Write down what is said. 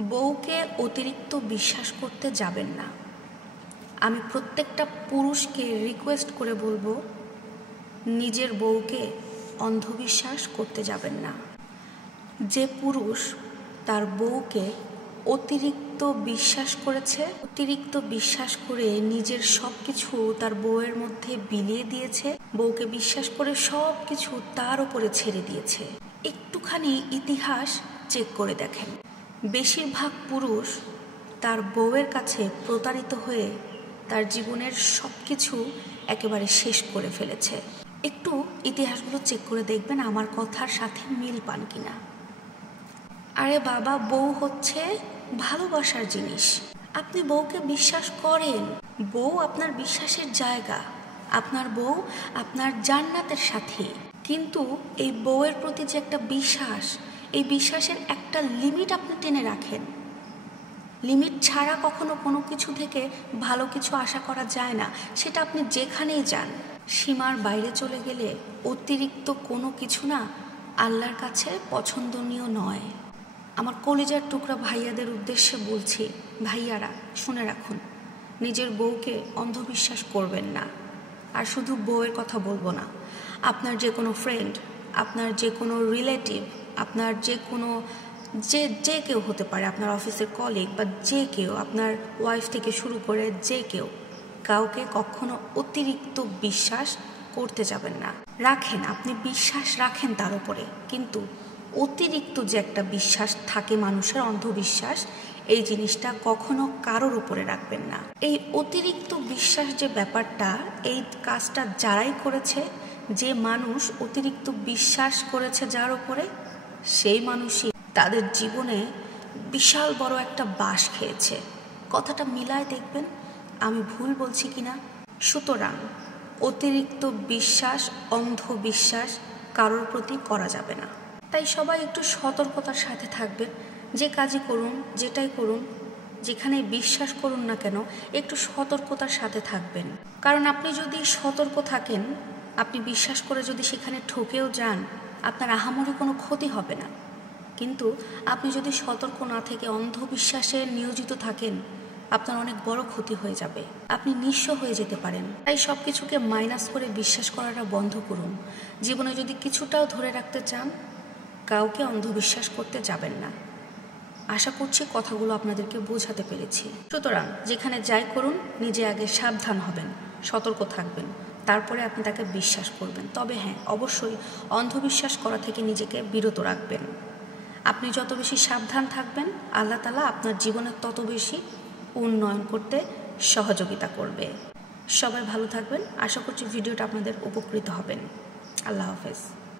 বউকে অতিরিক্ত বিশ্বাস করতে যাবেন না। আমি প্রত্যেকটা পুরুষকে রিকোয়েস্ট করে বলবো, নিজের বউকে অন্ধবিশ্বাস করতে যাবেন না। যে পুরুষ তার বউকে অতিরিক্ত বিশ্বাস করেছে, অতিরিক্ত বিশ্বাস করে নিজের সব কিছু তার বউয়ের মধ্যে বিলিয়ে দিয়েছে, বউকে বিশ্বাস করে সব কিছু তার উপরে ছেড়ে দিয়েছে, একটুখানি ইতিহাস চেক করে দেখেন। বেশিরভাগ পুরুষ তার বউয়ের কাছে প্রতারিত হয়ে তার জীবনের সব কিছু একেবারে শেষ করে ফেলেছে। একটু ইতিহাসগুলো চেক করে দেখবেন আমার কথার সাথে মিল পান কিনা। আরে বাবা, বউ হচ্ছে ভালোবাসার জিনিস। আপনি বউকে বিশ্বাস করেন, বউ আপনার বিশ্বাসের জায়গা, আপনার বউ আপনার জান্নাতের সাথী। কিন্তু এই বউয়ের প্রতি যে একটা বিশ্বাস, এই বিশ্বাসের একটা লিমিট আপনি টেনে রাখেন। লিমিট ছাড়া কখনো কোনো কিছু থেকে ভালো কিছু আশা করা যায় না, সেটা আপনি যেখানেই যান। সীমার বাইরে চলে গেলে অতিরিক্ত কোনো কিছু না আল্লাহর কাছে পছন্দনীয় নয়। আমার কলিজার টুকরা ভাইয়াদের উদ্দেশ্যে বলছি, ভাইয়ারা শুনে রাখুন, নিজের বউকে অন্ধবিশ্বাস করবেন না। আর শুধু বউয়ের কথা বলবো না, আপনার যে কোনো ফ্রেন্ড, আপনার যে কোনো রিলেটিভ, আপনার যে কোনো যে কেউ হতে পারে, আপনার অফিসের কলিগ বা যে কেউ, আপনার ওয়াইফ থেকে শুরু করে যে কেউ, কাউকে কখনো অতিরিক্ত বিশ্বাস করতে যাবেন না। রাখেন, আপনি বিশ্বাস রাখেন তার উপরে, কিন্তু অতিরিক্ত যে একটা বিশ্বাস থাকে মানুষের, অন্ধবিশ্বাস, এই জিনিসটা কখনো কারোর উপরে রাখবেন না। এই অতিরিক্ত বিশ্বাস যে ব্যাপারটা, এই কাজটা যারাই করেছে, যে মানুষ অতিরিক্ত বিশ্বাস করেছে যার উপরে, সেই মানুষই তাদের জীবনে বিশাল বড় একটা বাস খেয়েছে। কথাটা মিলায় দেখবেন আমি ভুল বলছি কিনা। সুতরাং অতিরিক্ত বিশ্বাস, অন্ধবিশ্বাস কারোর প্রতি করা যাবে না। তাই সবাই একটু সতর্কতার সাথে থাকবেন। যে কাজই করুন, যেটাই করুন, যেখানে বিশ্বাস করুন না কেন, একটু সতর্কতার সাথে থাকবেন। কারণ আপনি যদি সতর্ক থাকেন, আপনি বিশ্বাস করে যদি সেখানে ঠকেও যান, আপনার আহামরি কোনো ক্ষতি হবে না। কিন্তু আপনি যদি সতর্ক না থেকে অন্ধবিশ্বাসে নিয়োজিত থাকেন, আপনার অনেক বড় ক্ষতি হয়ে যাবে, আপনি নিঃস্ব হয়ে যেতে পারেন। তাই সব কিছুকে মাইনাস করে বিশ্বাস করাটা বন্ধ করুন। জীবনে যদি কিছুটাও ধরে রাখতে চান, কাউকে অন্ধবিশ্বাস করতে যাবেন না। আশা করছি কথাগুলো আপনাদেরকে বোঝাতে পেরেছি। সুতরাং যেখানে যাই করুন, নিজে আগে সাবধান হবেন, সতর্ক থাকবেন, তারপরে আপনি তাকে বিশ্বাস করবেন। তবে হ্যাঁ, অবশ্যই অন্ধবিশ্বাস করা থেকে নিজেকে বিরত রাখবেন। আপনি যত বেশি সাবধান থাকবেন, আল্লাহ তাআলা আপনার জীবনে তত বেশি উন্নয়ন করতে সহযোগিতা করবে। সবাই ভালো থাকবেন। আশা করছি ভিডিওটা আপনাদের উপকৃত হবেন। আল্লাহ হাফেজ।